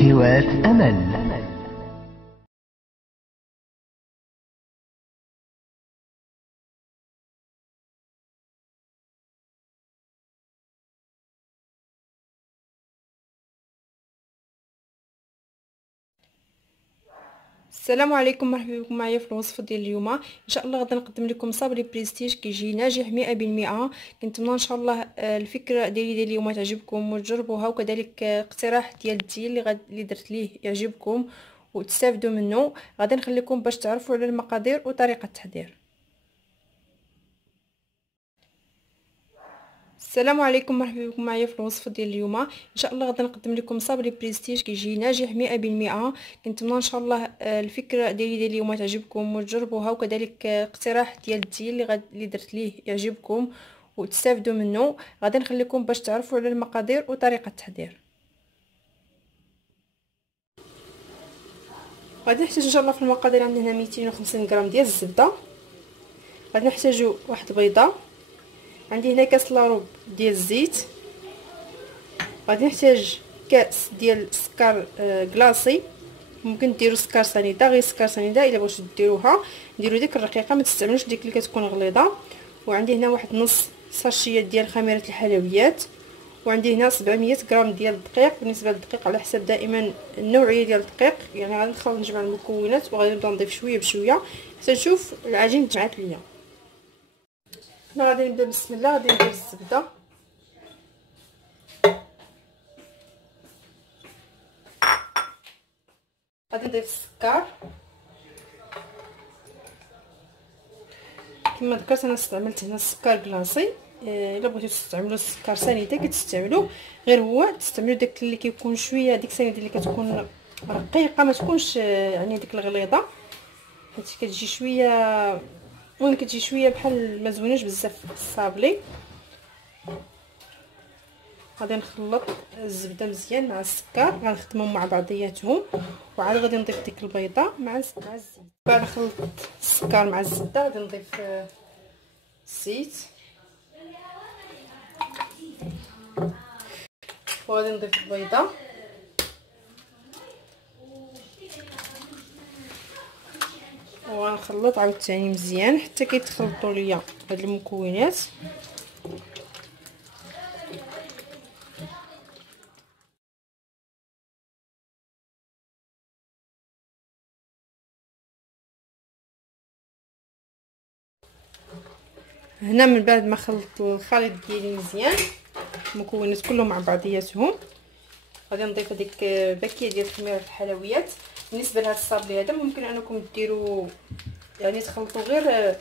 هواة أمل. السلام عليكم، مرحبا بكم معايا في الوصفه ديال اليوم. ان شاء الله غادي نقدم لكم صابري بريستيج كيجي ناجح 100%. كنتمنى ان شاء الله الفكره ديال اليوم تعجبكم وتجربوها، وكذلك اقتراح ديال الديل اللي درت ليه يعجبكم وتستافدوا منه. غادي نخليكم باش تعرفوا على المقادير وطريقه التحضير. السلام عليكم، مرحبا بكم معايا في الوصفه ديال اليوم. ان شاء الله غادي نقدم لكم صابري بريستيج كيجي ناجح 100%. كنتمنى ان شاء الله الفكره ديال اليوم تعجبكم وتجربوها، وكذلك اقتراح ديال الديل اللي درت ليه يعجبكم وتستافدوا منه. غادي نخليكم باش تعرفوا على المقادير وطريقه التحضير. غادي نحتاج ان شاء الله في المقادير. عندنا هنا 250 غرام ديال الزبده، غادي نحتاجو واحد بيضه، عندي هنا كاس لاروب ديال الزيت، غادي نحتاج كاس ديال السكر كلاصي. ممكن ديروا سكر سنيده، غير سكر سنيده الا بغيتو ديروها ديروا ديك الرقيقه، ما تستعملوش ديك اللي كتكون غليظه. وعندي هنا واحد نص ساشيه ديال خميره الحلويات، وعندي هنا 700 غرام ديال الدقيق. بالنسبه للدقيق على حسب دائما النوعيه ديال الدقيق، يعني غادي نخلط نجمع المكونات وغادي نبدا نضيف شويه بشويه حتى نشوف العجين تجمعات ليا. هنا غادي نبدا بسم الله. غادي ندير الزبده، غادي نضيف السكر. كما ذكرت انا استعملت هنا السكر كلاصي. الا بغيتو تستعملوا السكر سنيده كتستعملوا، غير هو تستعملوا داك اللي كيكون شويه ديك سنيده اللي كتكون رقيقه، ما تكونش يعني ديك الغليظه، حيت كتجي شويه المهم كتجي شويه بحال ما زويناش بزاف الصابلي. غادي نخلط الزبده مزيان مع السكر، غنخدمهم مع بعضياتهم، وعاد غادي نضيف ديك البيضه مع الزيت. بعد خلطت السكر مع الزبده غادي نضيف الزيت، وغادي نضيف البيضه، وغنخلط عاوتاني مزيان حتى كيتخلطوا ليا هاد المكونات. هنا من بعد ما خلطت الخليط ديالي مزيان المكونات كلهم مع بعضياتهم، غادي نضيف هذيك باكيه ديال خميره الحلويات. بالنسبه لهذا الصابلي هذا ممكن انكم ديروا يعني تخلطوا غير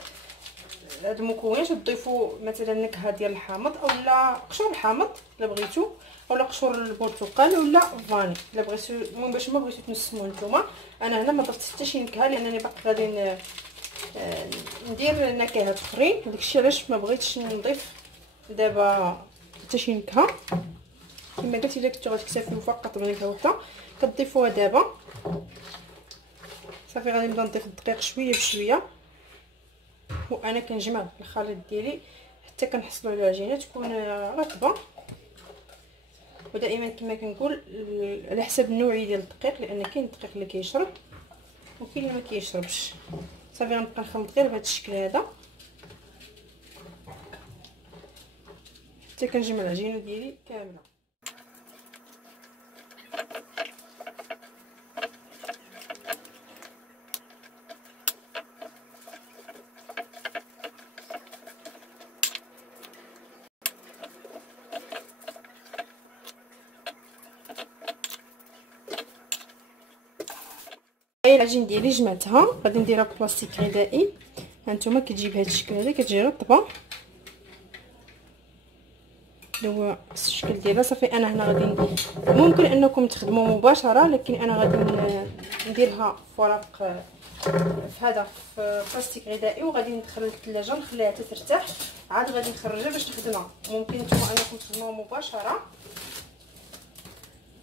هاد المكونات وتضيفوا مثلا نكهه ديال الحامض اولا قشور الحامض الا بغيتو، اولا قشور البرتقال ولا فاني الا بغيتو. المهم باش ما بغيتو تنسموا نتوما. انا هنا ما ضفت حتى شي نكهه لانني باقي غادي ندير نكهات اخرين، داكشي علاش ما بغيتش نضيف دابا حتى شي نكهه. كما قلت الا كنتو غتكتفيو فقط بنكهه وحده كتضيفوها دابا صافي. غادي نبدا نضيف الدقيق شويه بشويه، وانا كنجمع الخليط ديالي حتى كنحصلوا على العجينه تكون رطبه. ودائما كما كنقول على حسب النوعيه ديال الدقيق، لان كاين الدقيق اللي كيشرب وكاين اللي ما كيشربش. صافي غنبقى نخلط غير بهذا الشكل هذا حتى كنجمع العجينه ديالي كامله. العجين ديالي جمعتها، غادي نديرها في بلاستيك غذائي. هانتوما كتجي بهذا الشكل هذا، كتجي رطبه اللي هو الشكل ديالها. صافي انا هنا غادي ممكن انكم تخدموا مباشره، لكن انا غادي نديرها في ورق في هذا في بلاستيك غذائي، وغادي ندخلها للثلاجه نخليها حتى ترتاح، عاد غادي نخرجها باش نخدمها. ممكن نتوما انكم تخدموها مباشره،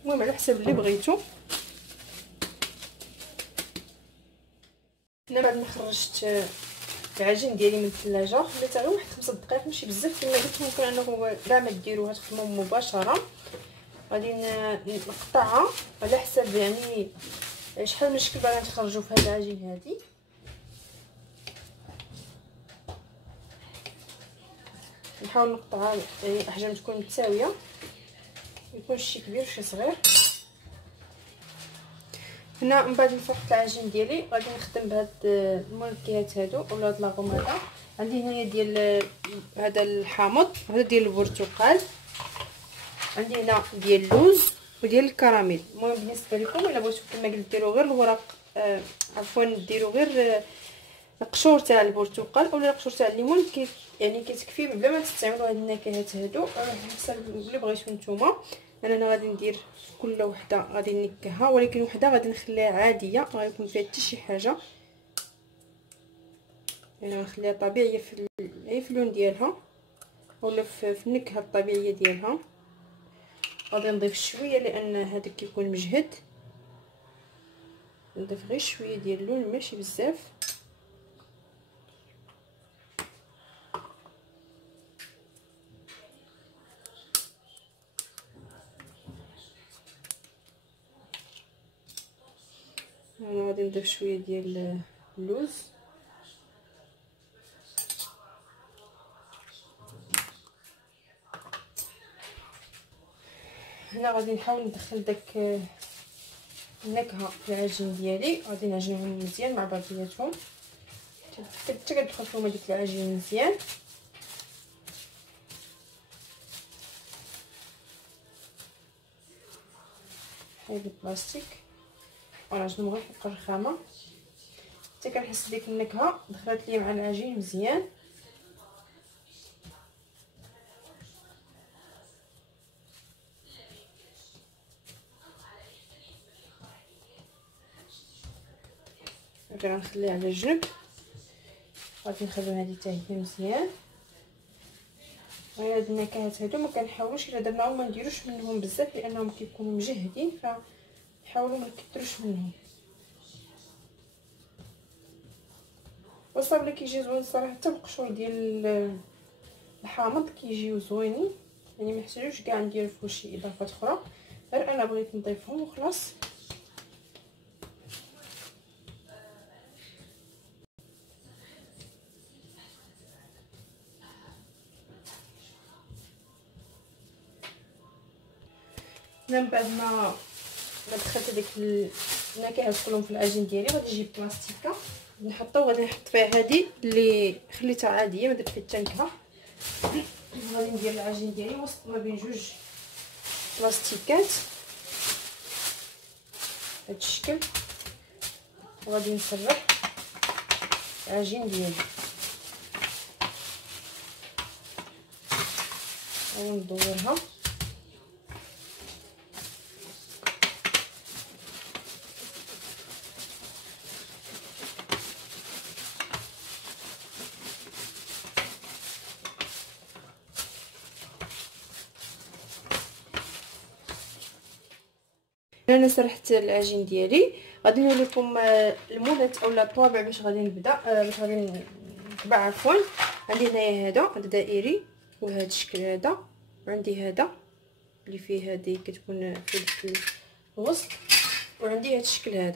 المهم على حسب اللي بغيتو. هنا بعد ما خرجت العجين ديالي من الثلاجه خليتها غير واحد 5 دقائق، ماشي بزاف كما قلت. ممكن انكم كاع ما ديروها تخدموها مباشره. غادي نقطعها على حسب يعني شحال من شكل باغي تخرجوا في هذا العجين هذه. نحاول نقطعها يعني احجام تكون متساويه، يكون شي كبير وشي صغير. هنا من بعد ما فرقت العجين ديالي غادي نخدم بهاد المركيات هادو ولا هاد لاغوم هذا. عندي هنايا ديال هذا الحامض، هذا ديال البرتقال، عندي هنا ديال اللوز وديال الكراميل. المهم بالنسبه لكم الا بغيتو كما قلت ديروا غير الوراق عفوا ديروا غير القشور تاع البرتقال اولا القشور تاع الليمون، يعني كتكفي بلا ما تستعملوا هاد النكهات هادو على حسب اللي بغيتو نتوما. انا غادي ندير كل وحده غادي نكهها، ولكن وحده غادي نخليها عاديه ما غيكون فيها حتى شي حاجه، يعني غنخليها طبيعيه في اللون ديالها ولا في النكهه الطبيعيه ديالها. غادي نضيف شويه لان هذا كيكون مجهد، نضيف غير شويه ديال اللون ماشي بزاف. انا غادي نضيف شويه ديال اللوز. هنا غادي نحاول ندخل داك النكهه في العجين ديالي، غادي نعجنهم مزيان مع بعضياتهم حتى كتدخل فيهم هذيك العجين مزيان. حيد البلاستيك ونعجنهم غير فوق الرخامه حتى كنحس ديك النكهه دخلت لي مع العجين مزيان. غنخليها على جنب، غادي نخدم هذه حتى هي مزيان. هاد النكهات هادو ما كنحاولوش الا درناهم ما نديروش منهم بزاف لانهم كيكونوا مجهدين، فنحاولوا ما نكثروش منهم. والصابله كيجي زوين الصراحه، حتى القشور ديال الحامض كيجيو زوينين، يعني ما محتاجوش كاع ندير فيهم شي اضافات اخرى، غير انا بغيت نضيفهم وخلاص. من بعد ما دخلت هذيك النكهات كلهم في العجين ديالي غادي نجيب بلاستيكه غادي نحط فيها هذه اللي خليتها عاديه ما درت فيها حتى نكهه. غادي ندير العجين ديالي وسط ما بين جوج بلاستيكات بهذا الشكل، وغادي نسرح العجين ديالي وندورها. انا سرحت العجين ديالي، غادي نوريكم المولات اولا الطوابع باش غادي نبدا باش غادي نطبع عفوا. عندي هنايا هذا دائري وهذا الشكل هذا، وعندي هذا اللي فيه هذه كتكون في الوسط، وعندي هذا الشكل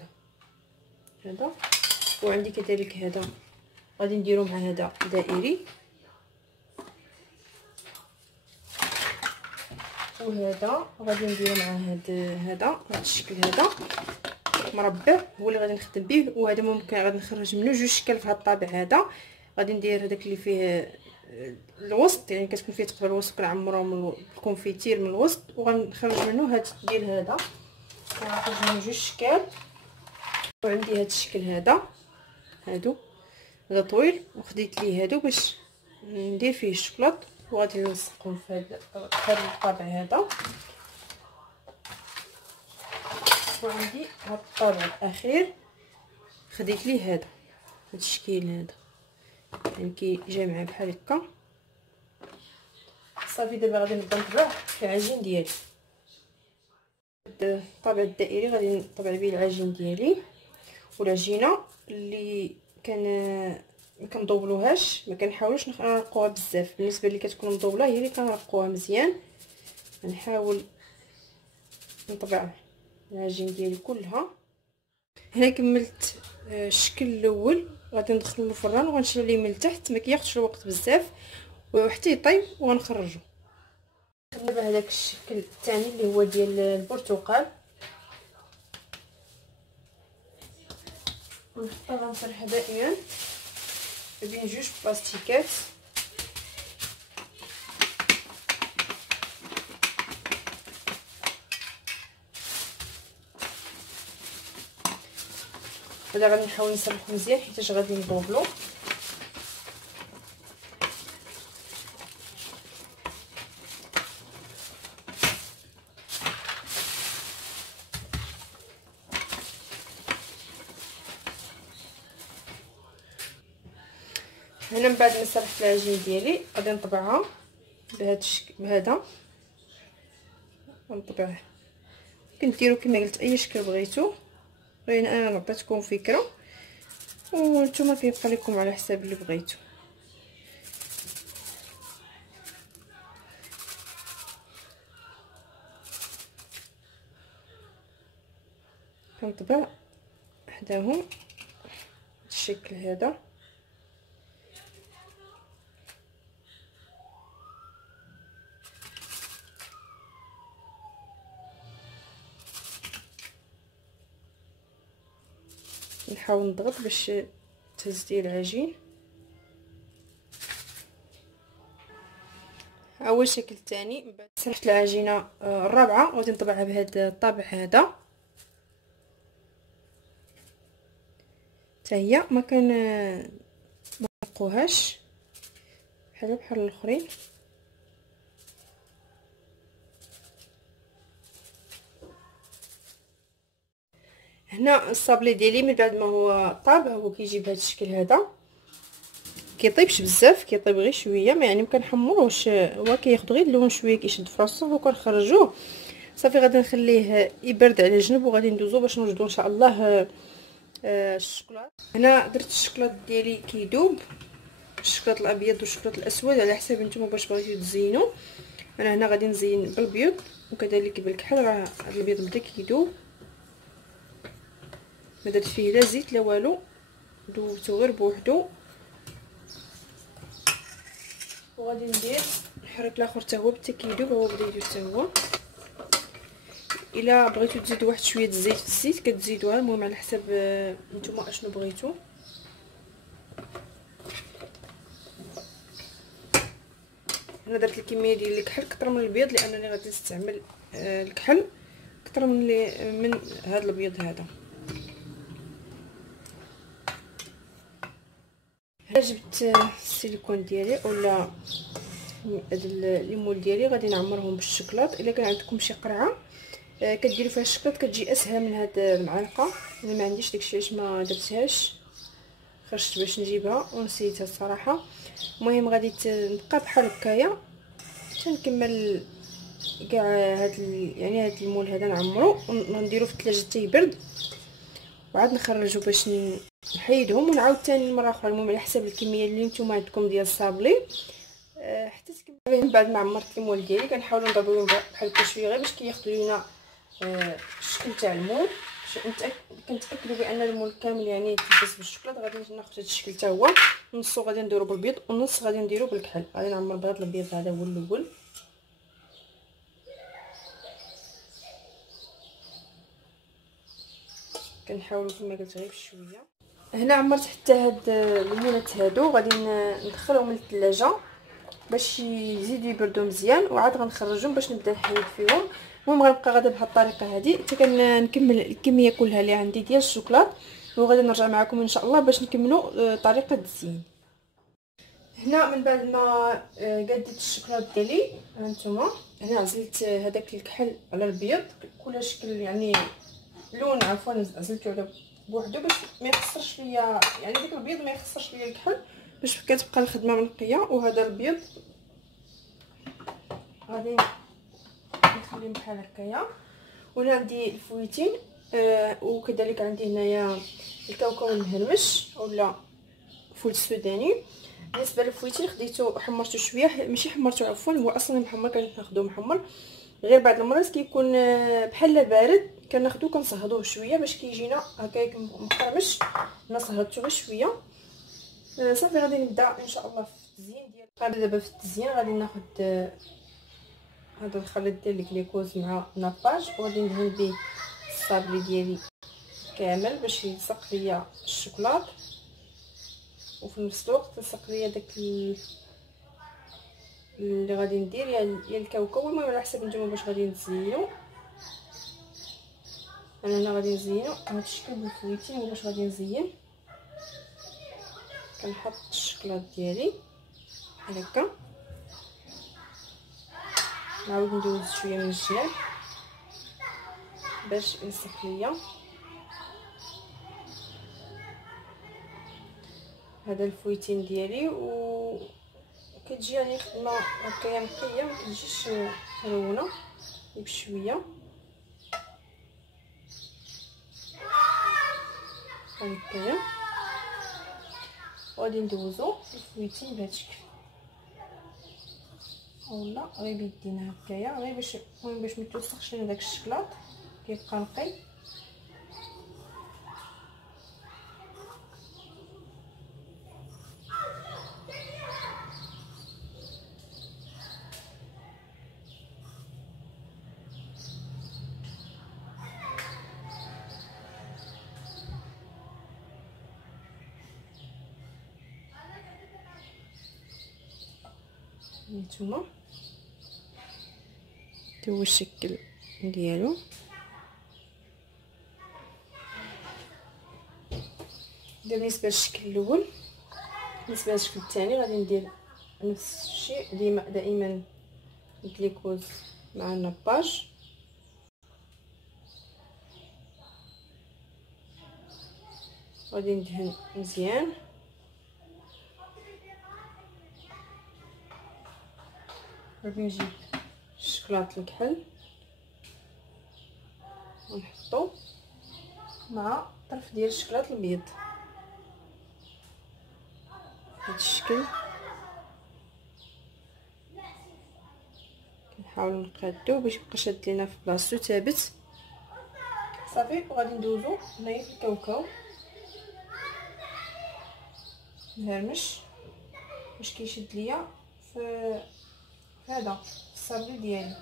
هذا وعندي كذلك هذا غادي نديرو مع هذا دائري، وهذا غادي نديرو مع هذا الشكل هذا مربع هو اللي غادي نخدم به. وهذا ممكن غادي نخرج منه جوج اشكال في هذا الطابع هذا. غادي ندير هذاك اللي فيه الوسط، يعني كتكون فيه تقبل الوسط كنعمروه بالكونفيتير من الوسط، وغنخرج منه هذا ديال هذا غنخرج منه جوج اشكال. وعندي هذا الشكل هادو هذا طويل، وخديت ليه هادو باش ندير فيه الشكلاط، وغادي نلصقهم في هذا الطابع هذا. وعندي هذا الطابع الاخير خديت ليه هذا التشكيل هذا، يعني كيجمع بحال هكا. صافي دابا غادي نبدا نطبع في العجين ديالي. الطابع الدائري غادي نطبع به العجين ديالي، والعجينه اللي ما كنضوبلوهاش، ما كنحاولوش نرقوها بزاف. بالنسبه اللي كتكون مضوبله هي اللي كنرقوها مزيان. نحاول نطبع العجين ديالي كلها. هنا كملت الشكل الاول، غادي ندخلو الفران وغنشعل ليه من التحت، ما كياخذش الوقت بزاف وحتى يطيب وغنخرجو. دابا هذاك الشكل الثاني اللي هو ديال البرتقال، ونحطها غنطرحها دائما بين جوج بلاستيكات. هذا غادي نحاول نسرحو مزيان حيت غادي نطوبلو. هنا من بعد ما سرحت العجين ديالي غادي نطبعها بهذا الشكل، بهذا غنطبعه. كنتيروا كما قلت اي شكل بغيتو، غير انا عطيتكم فكره وانتم كيبقى لكم على حساب اللي بغيتو. كنطبع حداهم بالشكل هذا. نحاول نضغط باش تهز ديال العجين. اول شكل ثاني، من بعد سرحت العجينه الرابعه غادي نطبعها بهذا الطابع هذا حتى هي ما نرقوهاش بحال الاخرين. هنا الصابلي ديالي من بعد ما هو طاب هو كيجي بهذا الشكل هذا، كيطيبش بزاف، كيطيب غير شويه، ما يعني مكنحمروش، هو كياخذ غير اللون شويه كيشد في راسو وكنخرجوه صافي. غادي نخليه يبرد على جنب وغادي ندوزو باش نوجدو ان شاء الله الشوكولات. هنا درت الشوكولات ديالي كيدوب، الشوكولات الابيض والشوكولات الاسود على حساب نتوما باش بغيتو تزينوا. انا هنا غادي نزين بالبيض وكذلك بالكحل. راه هذا البيض بدا كيدوب، ما درت فيه لا زيت لا والو، دوبتو غير بوحدو. وغادي ندير نحرك الاخر حتى هو بدا كيدوب، هو بدا يدوب حتى هو. الا بغيتو تزيدوا واحد شويه الزيت في الزيت كتزيدوها، المهم على حساب نتوما اشنو بغيتو. انا درت الكميه ديال الكحل كثر من البيض لانني غادي نستعمل الكحل كثر من هذا البيض هذا. هنا جبت السيليكون ديالي اولا هاد الليمون ديالي، غادي نعمرهم بالشوكولات. الا كان عندكم شي قرعه كديروا فيها الشوكولات كتجي اسهل من هاد المعلقه. انا ما عنديش داكشي علاش ما درتهاش، خرجت باش نجيبها ونسيتها الصراحه. المهم غادي نبقى بحال هكايا تنكمل كاع يعني هاد المول هذا نعمرو ونديرو في الثلاجه حتى يبرد، وعاد نخرجو باش نحيدهم ونعاود ثاني مره اخرى. المهم على حساب الكميه اللي نتوما عندكم ديال الصابلي حتى تكمل. من بعد ما عمرت المول ديالي كنحاولوا نضربوهم بحال هكا شويه غير باش كياخذوا لينا الشكل تاع المول. كنتاكدوا بان المول كامل يعني يتلبس بالشوكولات. غادي ناخذ هذا الشكل حتى هو، نصو غادي نديرو بالبيض والنص غادي نديرو بالكحل. غادي نعمر بهذا البيض هذا هو الاول. كنحاولوا كما قلت غير بشويه. هنا عمرت حتى هاد المولات هادو، غادي ندخلهم للثلاجه باش يزيدوا يبردوا مزيان، وعاد غنخرجهم باش نبدا نحيد فيهم. المهم غنبقى غادا بهاد الطريقه هذه حتى كنكمل الكميه كلها اللي عندي ديال الشوكولات، وغادي نرجع معكم ان شاء الله باش نكملوا طريقه التزيين. هنا من بعد ما قديت الشوكولات ديالي هانتوما، هنا عزلت هذاك الكحل على البيض كل شكل يعني لون، عفوا عزلته على بوحدو باش ما يخسرش ليا يعني داك البيض ما يخسرش ليا الكحل، باش كتبقى الخدمه منقيه. وهذا البيض غادي نخليهم بحال هكايا. وهنا عندي الفويتين وكذلك عندي هنايا الكاوكاو المهرمش اولا فول السوداني. بالنسبه للفويتين خديته حمرته شويه، ماشي حمرته عفوا، هو اصلا محمر كناخذوه محمر. غير بعض المرات كيكون بحال بارد كناخذو كنصهدوه شويه باش كيجينا هكاك مقرمش. انا صهدته غير شويه. صافي غادي نبدا ان شاء الله في التزيين ديال. غادي دابا في التزيين غادي ناخذ هذا الخليط ديال الكليكوز مع ناباج وغادي ندهن به الصابلي ديالي كامل باش يلصق ليا الشوكولات، وفي نفس الوقت تلصق ليا داك اللي غادي ندير يا الكاوكاو. المهم على حسب نتوما باش غادي نزينو. انا هنا غادي نزينو هاد الشكل بالفويتين. واش غادي نزين كنحط الشكلاط ديالي بحال هكا، نعاود ندوز شويه من الجناب باش يلصق ليا. هذا الفويتين ديالي وكتجي يعني خدمه هكايا نقيه، ما كتجيش ملونه بشويه هكايا. وغادي ندوزو الفويتين بهذا الشكل اولا غير بيدينا هكايا، غير باش المهم باش ما يتوسخش لنا داك الشكلاط كيبقى نقي. هانتوما هو الشكل ديالو. بالنسبه للشكل الاول. بالنسبه للشكل الثاني غادي ندير نفس الشيء دائما الجليكوز مع النباج. غادي ندهن مزيان غادي نجيب الشكلاط الكحل ونحطو مع طرف ديال الشكلاط الابيض بهذا الشكل. كنحاولوا نقادو باش يبقى شاد لينا في بلاصتو ثابت. صافي وغادي ندوزو هنايا في الكاوكاو نهرمش باش كيشد ليا في هذا الصابلي ديالي.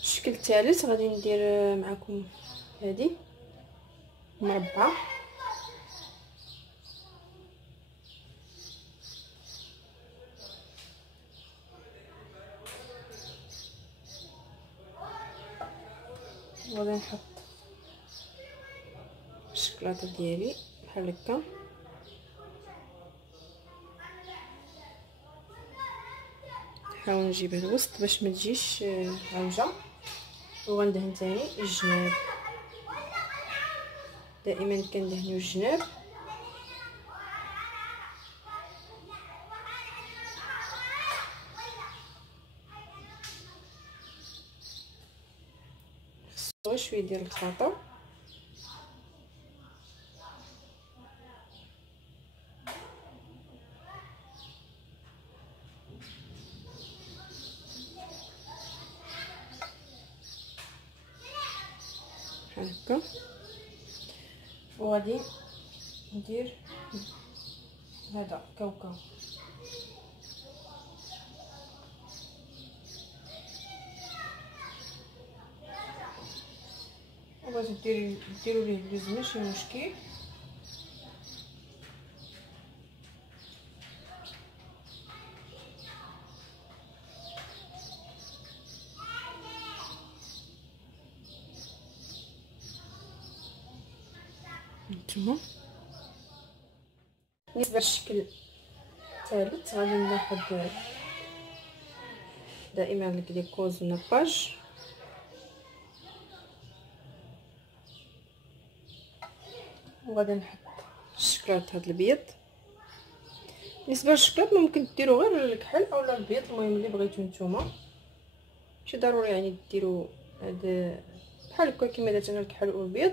الشكل الثالث غادي ندير معكم هذه مربعه. غادي نحط الشكلاطه ديالي بحال هكا نحاول نجيبها الوسط باش ما تجيش عوجه. وغندهن ثاني الجناب، دائما كندهنوا الجناب. خصو شويه ديال الخضر هكا. وغادي ندير هذا كاوكاو وغادي ديروا ليه اللوز ماشي مشكل. نتوما بالنسبه للشكل الثالث غادي ناخذ دائما الجليكوز والنباج وغادي نحط الشكلاط هذا الابيض. بالنسبه للشكلاط ممكن ديروا غير الكحل اولا البيض، المهم اللي بغيتو نتوما. ماشي ضروري يعني ديروا هاد بحال هكا كما درت انا الكحل والبيض.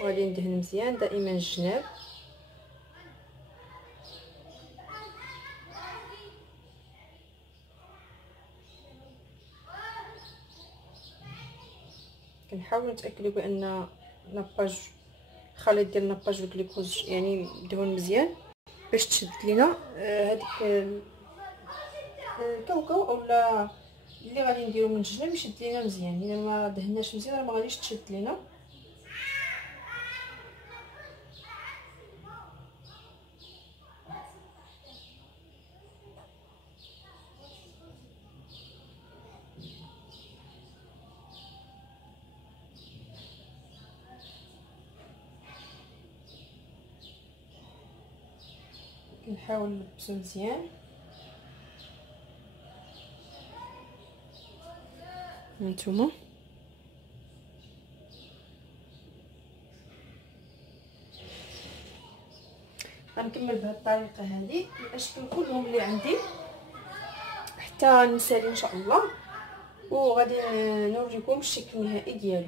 وغادي ندهن مزيان دائما الجناب. كنحاول نتاكدوا بان ناباج الخليط ديال الناباج والجلوكوز يعني مدهون مزيان باش تشد لينا هذيك الكاوكاو اولا اللي غادي نديرو من الجناب يشد لينا مزيان. الا ما دهناش مزيان راه ما غاديش تشد لينا. كنحاول نلبسو مزيان. هانتوما غنكمل بهذه الطريقه هذه الاشكال كلهم اللي عندي حتى نسالي ان شاء الله، وغادي نوريكم الشكل النهائي ديالو.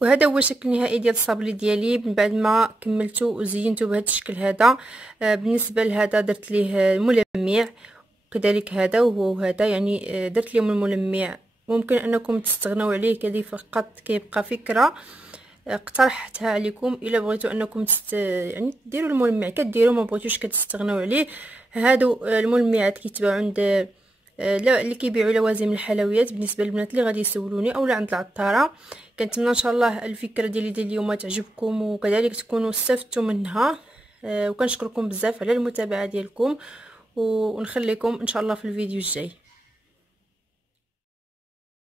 وهذا هو الشكل النهائي ديال الصابلي ديالي من بعد ما كملته وزينته بهذا الشكل هذا. بالنسبه لهذا درت ليه الملمع، كذلك هذا وهذا يعني درت لهم الملمع. ممكن انكم تستغنوا عليه كذا فقط كيبقى فكره اقترحتها عليكم. الا بغيتوا انكم يعني ديروا الملمع كديروا، ما بغيتوش كتستغنوا عليه. هادو الملمعات كيتباعوا عند اللي كيبيعوا لوازم الحلويات بالنسبه للبنات اللي غادي يسولوني اولا عند العطاره. كنتمنى ان شاء الله الفكره ديالي ديال اليوم تعجبكم وكذلك تكونوا استفدتوا منها. وكنشكركم بزاف على المتابعه ديالكم، ونخليكم ان شاء الله في الفيديو الجاي.